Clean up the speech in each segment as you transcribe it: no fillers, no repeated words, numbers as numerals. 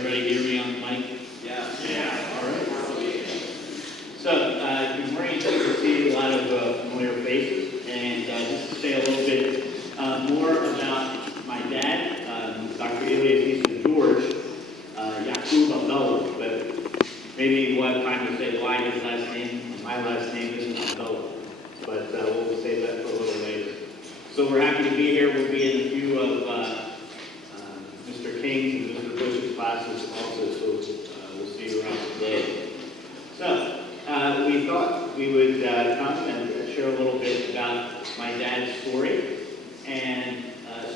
everybody hear me on the mic? Yeah. Yeah, all right. So, good morning. It's good to see a lot of familiar faces. And just to say a little bit more about my dad, Dr. Elias, he said George, Yaqub Abdullah, but maybe we'll have time to say why his last name, my last name isn't Abdullah. But we'll save that for a little later. So we're happy to be here. We'll be in a few of Mr. King's and Mr. Bush's classes also, so we'll see you around today. So, we thought we would come and share a little bit about my dad's story. And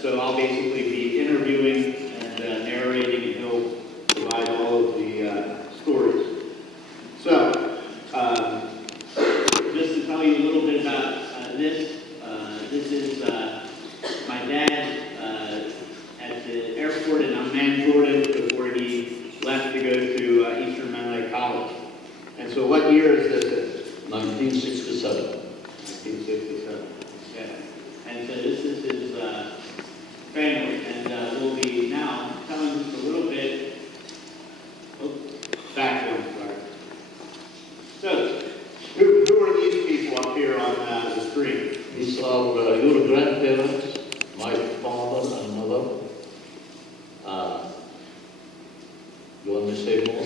so I'll basically be interviewing and narrating, and he'll provide all of the stories. So, just to tell you a little bit about this is my dad at the airport in Amman, Jordan, before he left to go to Eastern Mennonite College. And so what year is this in? 1967. 1967. Yeah. And so this is his family. And we'll be now telling just a little bit. Back one, sorry. So, who are these people up here on the screen? These are your grandparents, my father and mother. You want me to say more?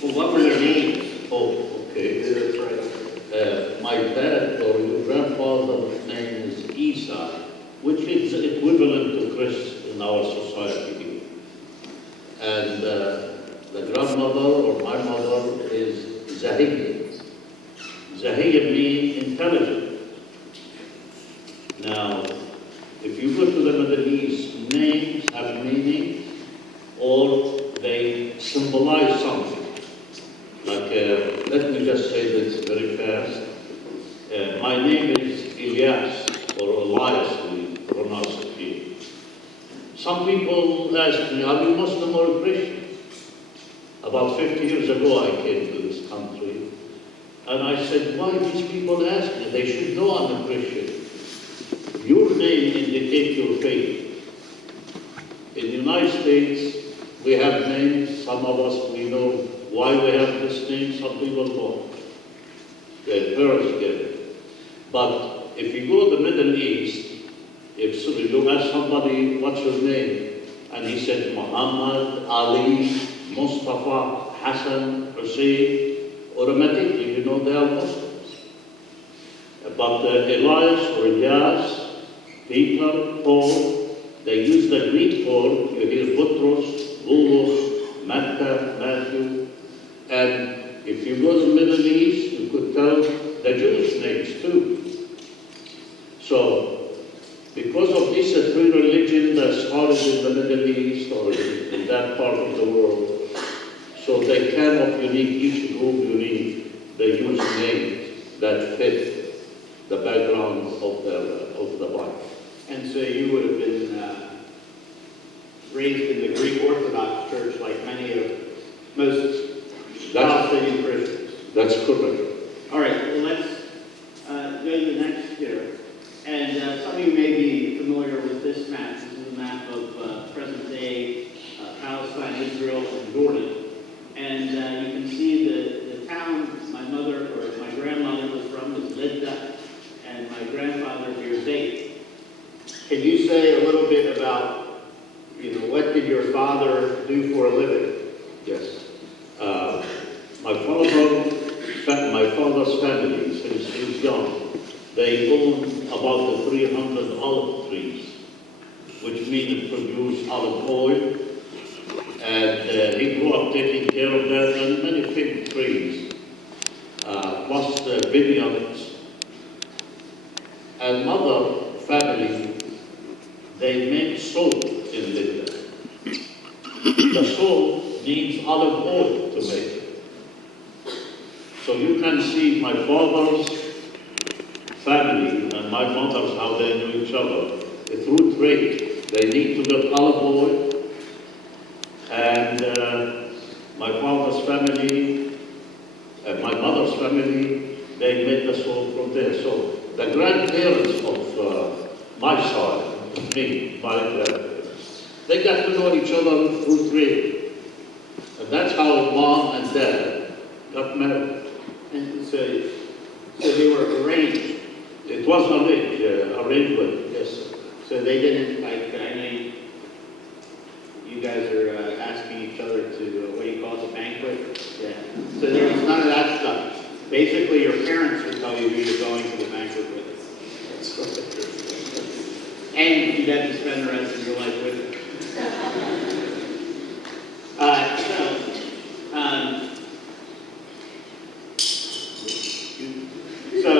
Well, what were their names? Oh, okay. That's right. My dad or your grandfather's name is Isa, which is equivalent to Chris in our society here. And the grandmother or my mother is Zahiyya. Zahiyya means intelligent. Now, if you go to the Middle East, names have meaning or they symbolize something. Like, let me just say this very fast. My name is Elias, or Elias, we pronounce it here. Some people ask me, are you Muslim or Christian? About 50 years ago, I came to this country. And I said, why these people ask me? They should know I'm a Christian. Your name indicates your faith. In the United States, we have names. Some of us, we know why we have this name. Some people don't. Their parents gave it. But if you go to the Middle East, if you ask somebody, what's your name? And he said, Muhammad, Ali, Mustafa, Hassan, Hussein, automatically, you know they are Muslims. But Elias or Elias, Peter, Paul, they use the Greek form. You hear Butros, Bulus, Mecca, Matthew. And if you go to the Middle East, you could tell the Jewish names too. So, because of these three religions that started in the Middle East or in that part of the world, so they cannot unique, each group unique, they use names that fit the background of the Bible. And so you would have been raised in the Greek Orthodox Church like most Palestinian Christians. That's correct. All right, well, let's go to the next here. And some of you may be familiar with this map. This is a map of present-day Palestine, Israel, and Jordan. And you can see the town my mother or my grandmother was from is Lidda, and my grandfather here, Zayd. Can you say a little bit about, what did your father do for a living? Yes. My father's family, since he was young, they owned about the 300 olive trees, which means it produced olive oil. And he grew up taking care of that and many fig trees, plus vineyards. And mother family, they make soap in Libya. The soap needs olive oil to make it. So you can see my father's family and my mother's, how they knew each other. Through trade, they need to get olive oil. And my father's family, my mother's family, they made the soap from there. So the grandparents of my side, me, they got to know each other through trade. And that's how mom and dad got married. And so they were arranged. It was arranged with, yes. So they didn't, like, I know you guys are asking each other to, what do you call it, a banquet? Yeah. So there was none of that stuff. Basically, your parents would tell you who you're going to the banquet with. That's right. And you got to spend the rest of your life with them. So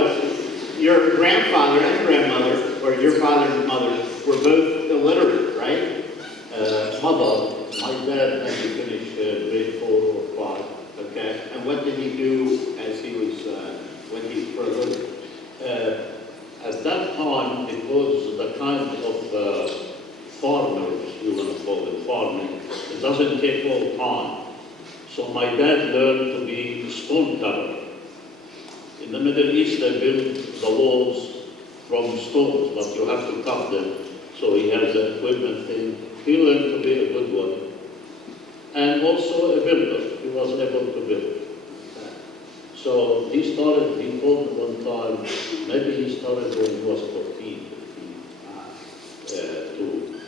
your grandfather and grandmother, or your father and mother, were both illiterate, right? Mother, my dad maybe finished grade 4 or 5. Okay. And what did he do as he was, for a living? At that time, it was the kind of farmers, you want to call it farming. It doesn't take all time. So my dad learned to be a stone cutter. In the Middle East, they build the walls from stones, but you have to cut them. So he has the equipment thing. He learned to be a good one. And also a builder. He was able to build. So he told me one time, maybe he started when he was 14, 15,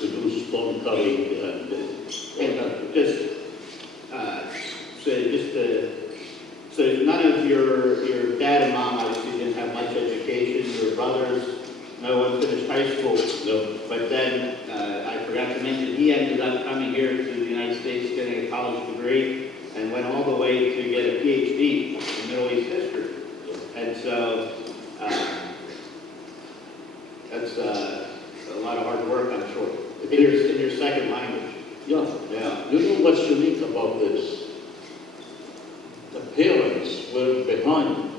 to do stone cutting so none of your dad and mom obviously didn't have much education. Your brothers, no one finished high school. No. But then I forgot to mention he ended up coming here to the United States, getting a college degree, and went all the way to get a PhD in Middle East history. And so that's a lot of hard work, I'm sure, in your second language. Yeah. Yeah. You know what's unique about this? The parents were behind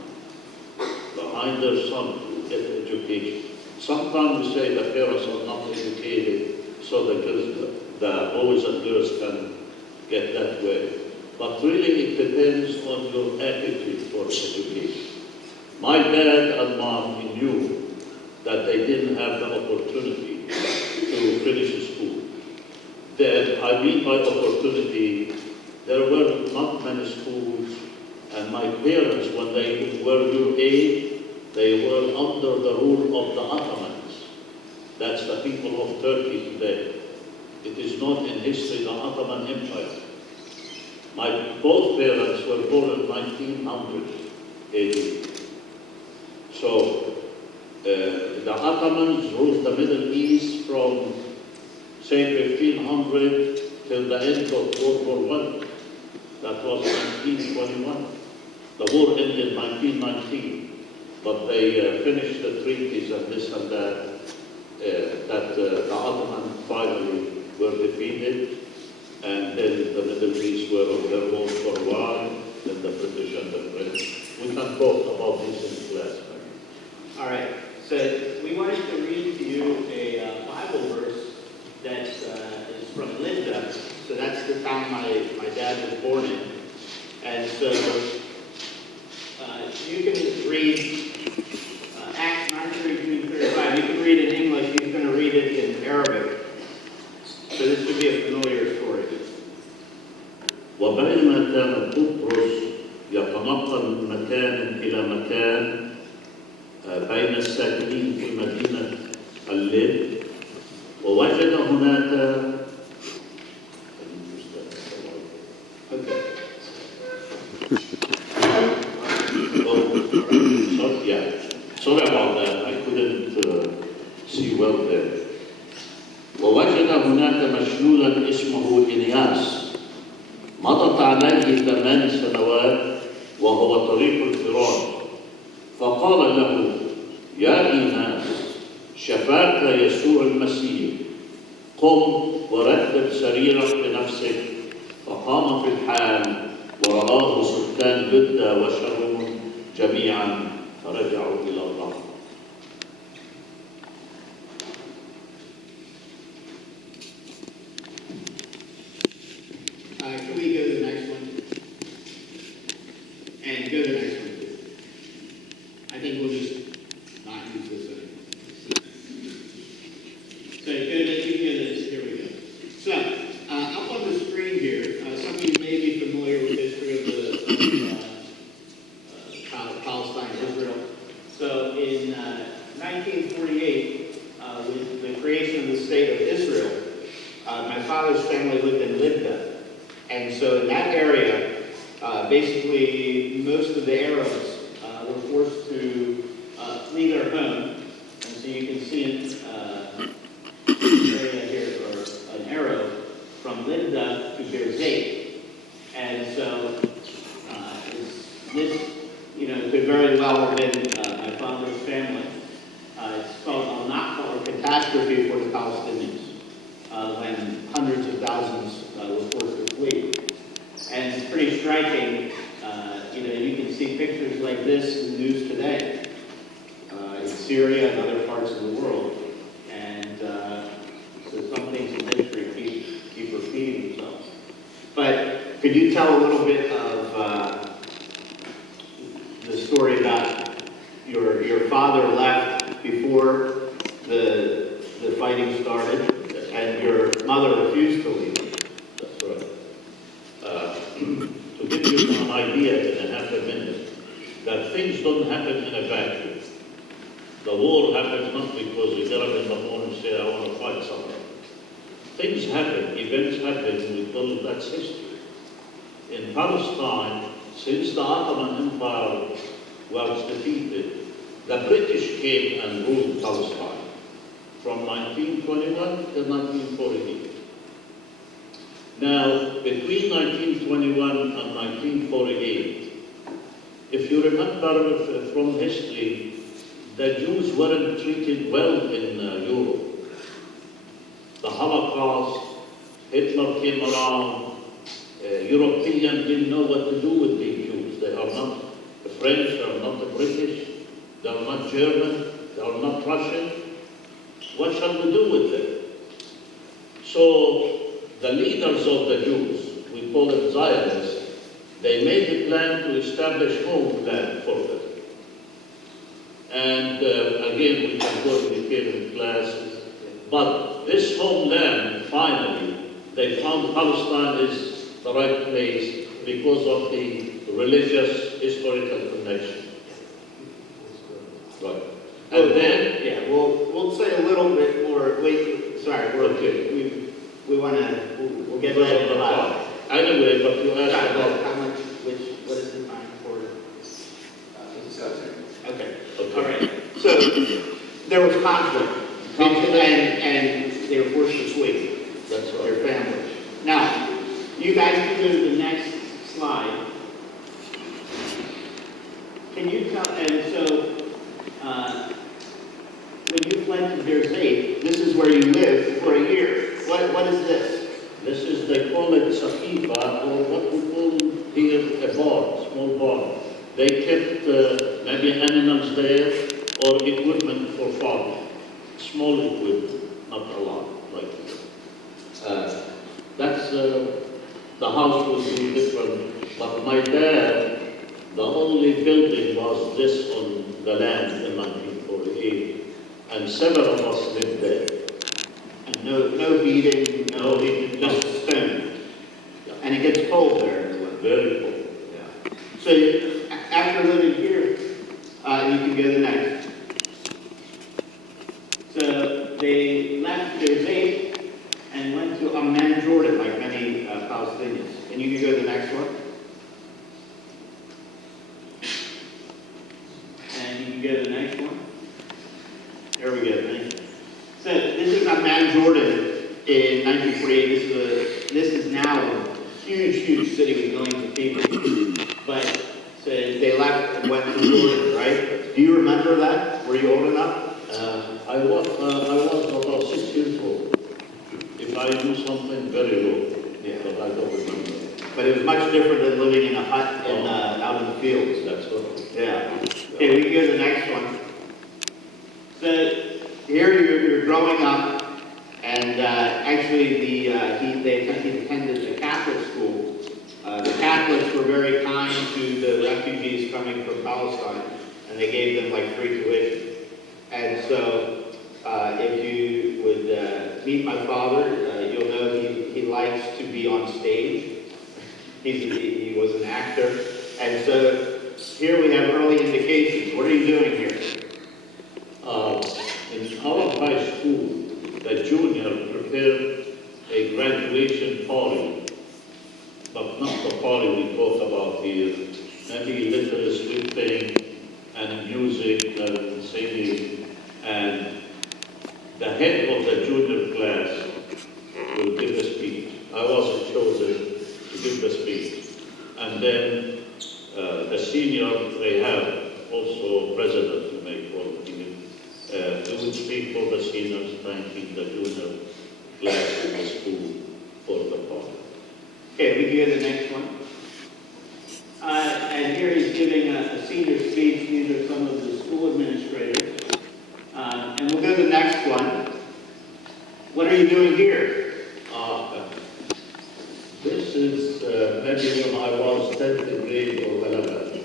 their son to get education. Sometimes we say the parents are not educated, so the boys and girls can get that way. But really, it depends on your attitude for education. My dad and mom knew that they didn't have the opportunity to finish school. That I mean by opportunity, there were not many schools, and my parents, when they were your age, they were under the rule of the Ottomans. That's the people of Turkey today. It is not in history the Ottoman Empire. Both parents were born in 1900 AD. So the Ottomans ruled the Middle East from, say, 1500 till the end of World War I. That was 1921. The war ended in 1919, but they finished the treaties and this and that, the Ottoman finally were defeated, and then the Middle East were on their own for a while, then the British and the French. We can talk about this in class. All right. So we wanted to read to you a Bible verse that is from Linda. So that's the town my dad was born in. And so you can read Acts 9:32-35. You can read it in English. He's going to read it in Arabic. So this should be a familiar story. وبينما كان بطرس يتنقل من مكان إلى مكان بين الساكنين في مدينة الليل، ووجد هناك sorry about that, I couldn't see well there. ووجد هناك مشلولا اسمه إلياس مضت عليه 8 سنوات وهو طريق الفراش، فقال له: يا إيناس، شفاك يسوع المسيح، قم ورتب سريرك بنفسك. فقام في الحال ورآه سكان جدة وشرون جميعا فرجعوا إلى الله. Can we go to the next one? And go to the next one, too. I think we'll just not use this anymore. So here we go. So, up on the screen here, some of you my father's family lived in Libya. And so in that area, basically most of the Arabs were forced to flee their home. And so you can see an area here, or an arrow, from Libya to Berzait. And so this, could very well have been my father's family. It's called al-Nakba, or catastrophe for the Palestinians, when hundreds of thousands were forced to flee. And it's pretty striking. You can see pictures like this in the news today, in Syria and other parts of the world. And so some things in history keep repeating themselves. But could you tell a little bit of the story about your father left before the fighting started, and your mother refused to leave? That's right. To give you an idea in a half a minute, that things don't happen in a vacuum. The war happens not because you get up in the morning and say, I want to fight something. Things happen, events happen, we call it that's history. In Palestine, since the Ottoman Empire was defeated, the British came and ruled Palestine from 1921 to 1948. Now, between 1921 and 1948, if you remember from history, the Jews weren't treated well in Europe. The Holocaust, Hitler came around, Europeans didn't know what to do with these Jews. They are not the French, they are not the British, they are not German, they are not Russian. What shall we do with them? So the leaders of the Jews, we call them Zionists, they made a plan to establish homeland for them. And again, we can go to the classes. But this homeland, finally, they found Palestine is the right place because of the religious, historical connection. Right. And then, yeah, we'll say a little bit more. Wait, sorry, we're okay. We want to. We'll get that in the lab. Anyway, but you asked about how much? What is the time for? Okay. okay. All right. So there was conflict, and they were forced to flee. That's right. Your family. Now, you guys can go to the next slide. Can you tell? And so. When you fled to Berzait, this is where you lived for a year. What is this? This is, they call it sakifa, or what we call here a barn, small barn. They kept maybe animals there or equipment for farming. Small equipment, not a lot. Like that's the house was really different. But my dad, the only building was this on the land in 1948. And several of us lived there. And no heating, No heating, just stone. Yeah. And it gets cold there. Very cold. Yeah. So after living here, you can go to the next. So they left Berzait and went to Amman, Jordan, like many Palestinians. And you can go to the next one. And you can go to the next one. There we go. Thank you. So this is Amman, Jordan, in 1948. This is now a huge city with millions of people. But so they left and went to Jordan, right? Do you remember that? Were you old enough? I was about 6 years old. If I do something very low, Yeah. but I don't remember. But it was much different than living in a hut in, out in the fields. That's what. Yeah. Okay, we can go to the next one. So here you're growing up, and actually he attended a Catholic school. The Catholics were very kind to the refugees coming from Palestine, and they gave them like free tuition. And so if you would meet my father, you'll know he likes to be on stage. He was an actor. And so here we have early indications. What are you doing here? In our high school, the junior prepared a a graduation party, but not the party we talk about here. Maybe a little sweeping and music and singing, and the head of the junior class will give a speech. I wasn't chosen to give the speech. And then the senior, they have also president to make all of you. They will speak for the seniors, thanking the junior class in the school for the party. Okay, we can go to the next one. And here he's giving a senior speech. These are some of the school administrators. And we'll go to the next one. What are you doing here? This is maybe when I was 10th grade or 11th.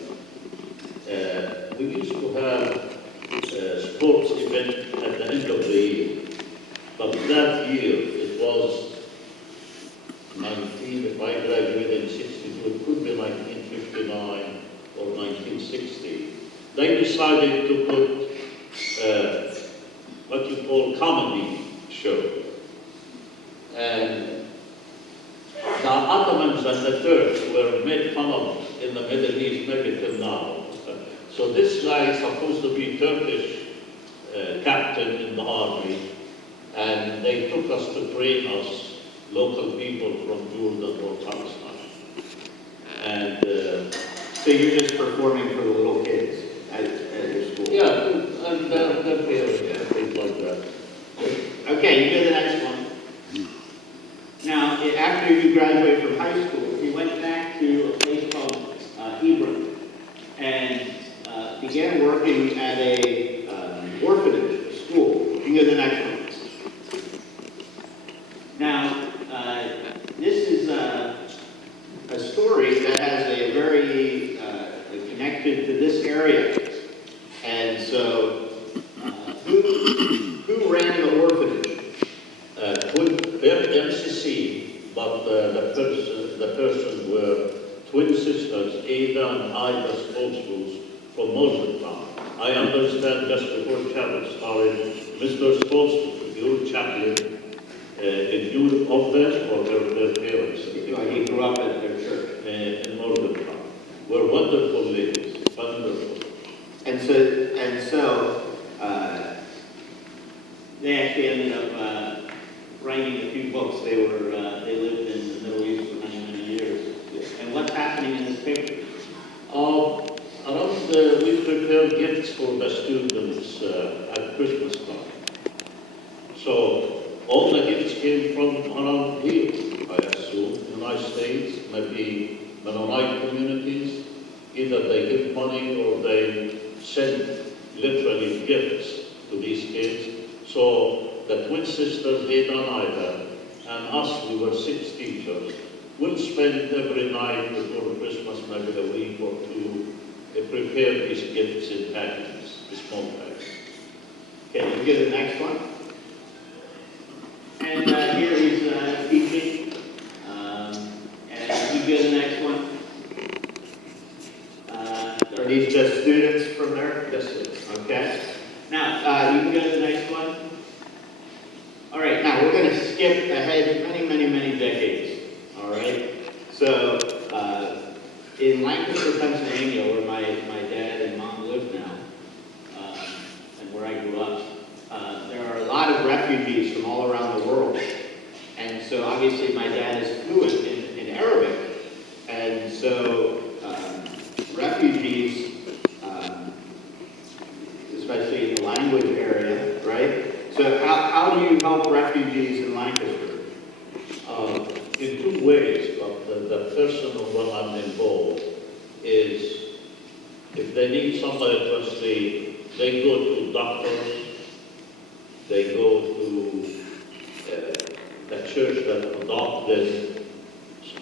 We used to have a sports event at the end of the year. But that year, it was 19, if I graduated in 62, it could be 1959 or 1960. They decided to put what you call comedy show. And the Ottomans and the Turks were made fun of in the Middle East, maybe till now. So this guy is supposed to be Turkish captain in the army, and they took us to train us, local people from Jordan or Palestine. And So you're just performing for the little kids at your school? yeah, and their parents and things like that. Okay, you go to the next one. Now, after you graduated from high school, you went back to a place called Hebron and began working at a orphanage school. You can go to the next one. Now, this is a story that has a very connected to this area. And so, who ran the orphanage? MCC, but the person were twin sisters, Ada and Ida Spokesgirls from Moseltown. I understand just before chapel started, Mr. Spokesgirl, your chaplain, knew of them or their parents. He grew up at their church. In Moseltown. Were wonderful ladies, wonderful. And so they actually ended up writing a few books. They lived in the Middle East for many, many years. And what's happening in this picture? We prepare gifts for the students at Christmas time. So all the gifts came from around here, I assume, United States, maybe Mennonite communities. Either they give money or they send literally gifts to these kids. So the twin sisters, Ada and Ida, and us, we were 6 teachers, we'll spend every night before Christmas, maybe a week or two, prepare these gifts in packages, small packages. Okay, we go to the next one. And here he's teaching. And we go to the next one. Are these just students from there? Yes, sir. Okay. Now, you can go to the next one. All right, now we're going to skip ahead many, many, many decades. All right? So, in Lancaster, Pennsylvania, where my dad and mom live now, and where I grew up, there are a lot of refugees from all around the world. And so, obviously, my dad is fluent in Arabic. And so, refugees, especially in the language area, right? So how do you help refugees in Lancaster? In 2 ways, but the personal one I'm involved is if they need somebody firstly, they go to doctors, they go to the church that adopted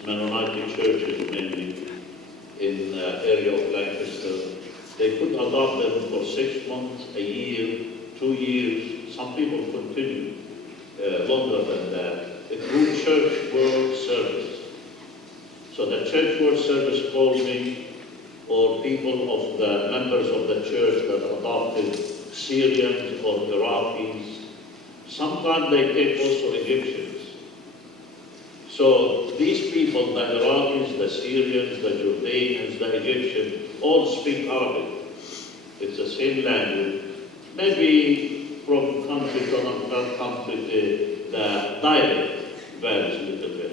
Mennonite churches mainly in the area of Lancaster. They could adopt them for 6 months, a year, 2 years. Some people continue longer than that. It grew church world service. So the church world service called me, or people of the members of the church that adopted Syrians or Iraqis. Sometimes they take also Egyptians. So these people, the Iraqis, the Syrians, the Jordanians, the Egyptians, all speak Arabic. It's the same language. Maybe from country to another country, the dialect varies a little bit.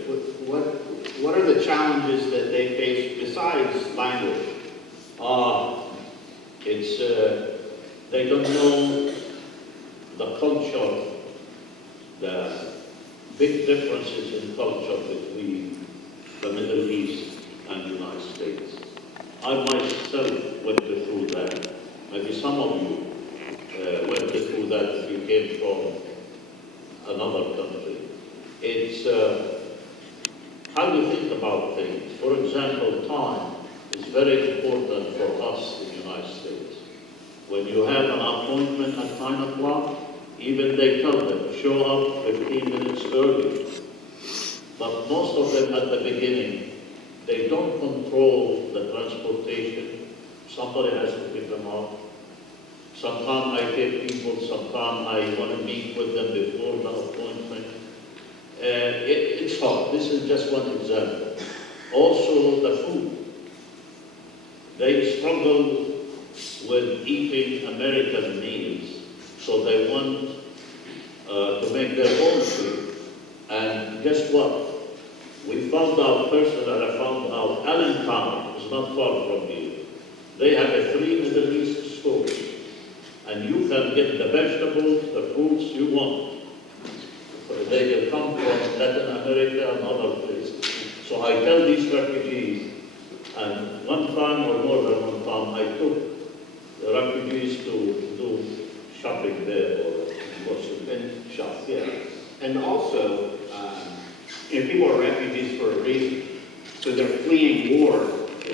What are the challenges that they face besides language? It's they don't know the culture, the big differences in culture between the Middle East and the United States. I myself went through that. Maybe some of you went through that if you came from another country. It's how you think about things. For example, time is very important for us in the United States. When you have an appointment at 9 o'clock, even they tell them, show up 15 minutes early. But most of them at the beginning, they don't control the transportation. Somebody has to pick them up. Sometimes I take people, sometimes I want to meet with them before the appointment. It's hard. This is just one example. Also, the food. They struggle with eating American meals, so they want to make their own food. And guess what? We found out personally, I found out Allentown is not far from here. They have a 3 Middle East stores, and you can get the vegetables, the fruits you want. They can come from Latin America and other places. So I tell these refugees, and one time or more than one time, I took the refugees to do shopping there or some shop. Yeah. And also, people are refugees for a reason. So they're fleeing war,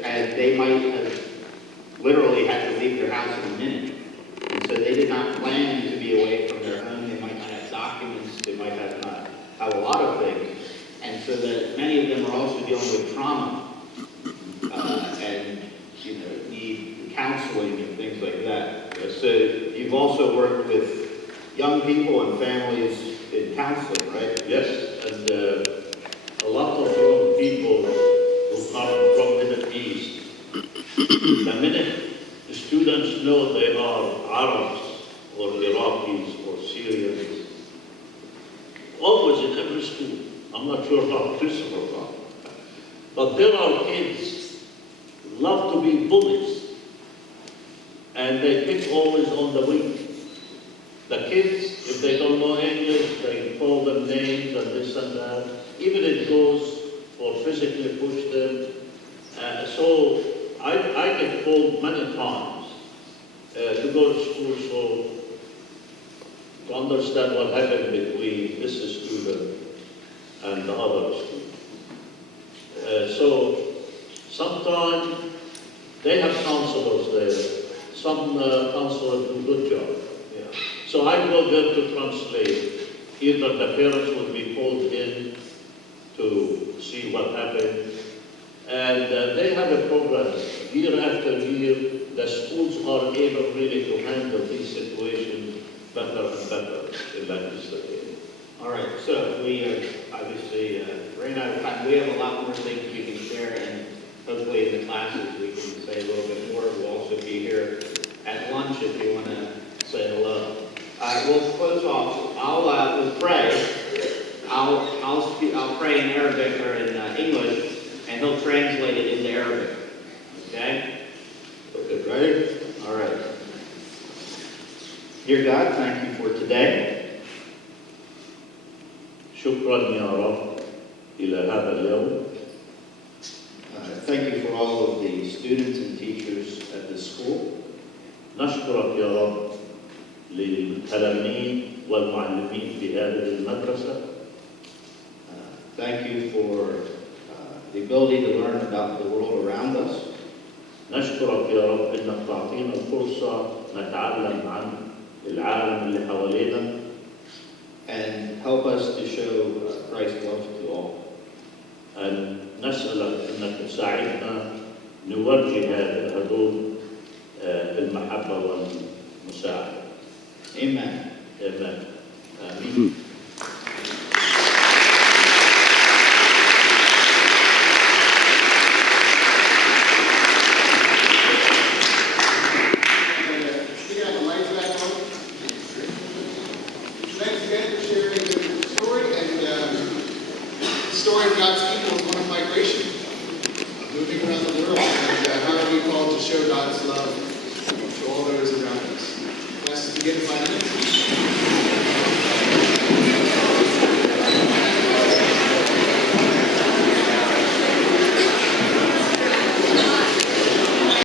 and they might have literally had to leave their house in a minute. And so they did not plan to be away from their home. They might not have documents. They might not have a lot of things. And so that many of them are also dealing with trauma and need counseling and things like that. So you've also worked with young people and families in counseling, right? Yes, and a lot of young people who come from Middle East, the minute the students know they are Arabs or Iraqis or Syrians, always in every school, I'm not sure how Christopher got, but there are kids who love to be bullies, and they pick always on the weak. The kids, if they don't know English, they call them names and this and that. Even it goes for physically push them. So I get called many times to go to school so to understand what happened between this student and the other student. So sometimes they have counselors there. Some counselors do a good job. So I go there to translate. Either the parents will be called in to see what happened. And they have a program. Year after year, the schools are able really to handle these situations better and better in that case. All right, so we obviously ran out of time. We have a lot more things we can share, and hopefully in the classes we can say a little bit more. We'll also be here at lunch if you want to say hello. We'll close off. We'll pray. I'll pray in Arabic or in English, and he'll translate it into Arabic. Okay? Okay, ready? All right. Dear God, thank you for today. شكرا يا رب إلى هذا اليوم. Thank you for all of the students and teachers at this school. نشكرك يا رب للتلاميذ والمعلمين في هذه المدرسة. Thank you for the ability to learn about the world around us. نشكرك يا رب إنك تعطينا الفرصة نتعلم عن العالم اللي حوالينا. And help us to show Christ's love to all. أن نسألك أنك تساعدنا نوجه هذول بالمحبة والمساعدة. Amen. Amen. آمين. again for sharing the story and the story of God's people